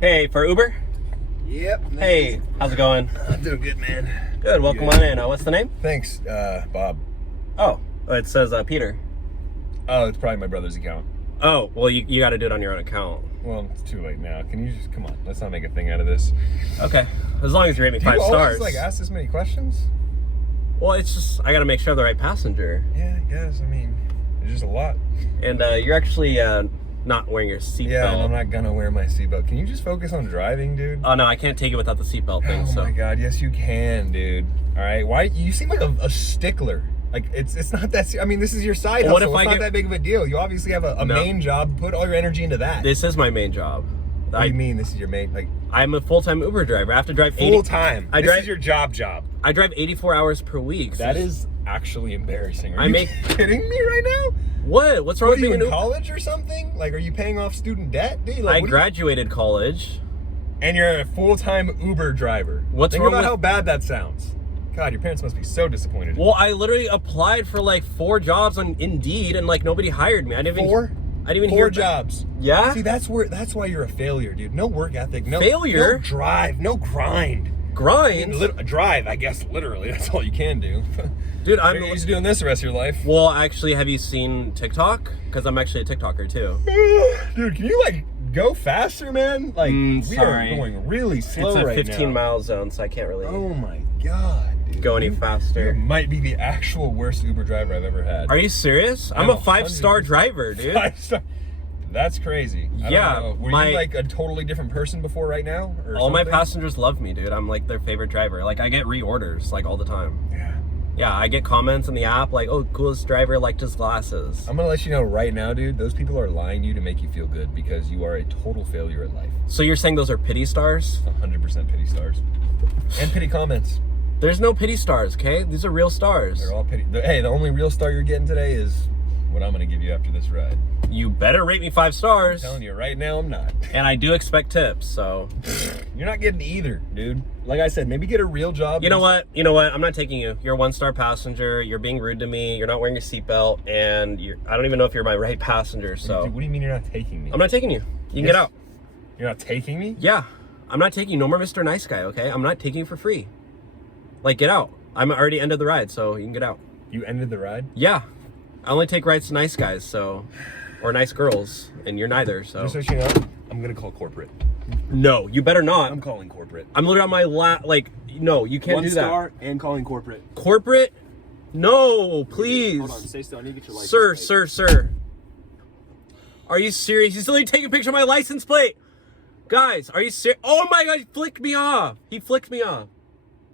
Hey, for Uber? Yep. Hey, how's it going? I'm doing good, man. Good, welcome on in. What's the name? Thanks, Bob. Oh, it says Peter. Oh, it's probably my brother's account. Oh, well, you got to do it on your own account. Well, it's too late now. Can you just, come on, let's not make a thing out of this. Okay, as long as you rate me 5 Do you stars. always, ask this many questions? Well, it's just, I got to make sure I'm the right passenger. Yeah, I guess. I mean, there's just a lot. And you're actually not wearing your seatbelt. Yeah, and I'm not gonna wear my seatbelt. Can you just focus on driving, dude? Oh, no, I can't take it without the seatbelt thing. Oh my God, yes you can, dude. All right, why? You seem like a stickler. Like, it's not that, I mean, this is your side hustle. What if it's not that big of a deal. You obviously have a main job. Put all your energy into that. This is my main job. What do you mean this is your main, like? I'm a full-time Uber driver. I have to drive Full-time? This is your job. I drive 84 hours per week. That is actually embarrassing. Are I you make- kidding me right now? What? What's wrong What, with are you being in an college or something? Like, are you paying off student debt, dude? Like, I graduated college. And you're a full-time Uber driver. What's wrong Think about with- how bad that sounds. God, your parents must be so disappointed. Well, I literally applied for like 4 jobs on Indeed, and like nobody hired me. I didn't even. Four? I didn't even Four hear. jobs. Yeah. See, that's why you're a failure, dude. No work ethic. No Failure? No drive. No grind. Grind. Drive, I guess. Literally, that's all you can do. Dude, You're used to doing this the rest of your life. Well, actually, have you seen TikTok? Because I'm actually a TikToker too. Dude, can you like go faster, man? Like, we sorry. are going really slow It's a right 15 now. mile zone, so I can't really Oh my God, dude. go any faster. You might be the actual worst Uber driver I've ever had. Are you serious? I'm a 5-star driver, dude. 5-star. That's crazy. I Yeah, don't know. Were you like a totally different person before right now? Or all my something? passengers love me, dude. I'm like their favorite driver. Like I get reorders like all the time. Yeah. Yeah, I get comments in the app like, "Oh, coolest driver, liked his glasses." I'm gonna let you know right now, dude. Those people are lying to you to make you feel good because you are a total failure at life. So you're saying those are pity stars? 100% pity stars. And pity comments. There's no pity stars, okay? These are real stars. They're all pity. Hey, the only real star you're getting today is what I'm gonna give you after this ride. You better rate me 5 stars. I'm telling you right now, I'm not. And I do expect tips, so. You're not getting either, dude. Like I said, maybe get a real job. You know what? You know what? I'm not taking you. You're a 1-star passenger. You're being rude to me. You're not wearing your seatbelt, and I don't even know if you're my right passenger. So. Dude, what do you mean you're not taking me? I'm not taking you. You can get out. You're not taking me? Yeah, I'm not taking you. No more Mr. Nice Guy. Okay, I'm not taking you for free. Like, get out. I'm already ended the ride, so you can get out. You ended the ride? Yeah, I only take rides to nice guys, so, or nice girls, and you're neither. So. Just so you know, I'm gonna call corporate. No, you better not. I'm calling corporate. I'm literally on my like, no, you can't do that. 1 star and calling corporate. Corporate? No, please. Hold on, stay still. I need to get your license Sir, plate. sir. Are you serious? He's literally taking a picture of my license plate. Guys, are you serious? Oh my God, he flicked me off. He flicked me off.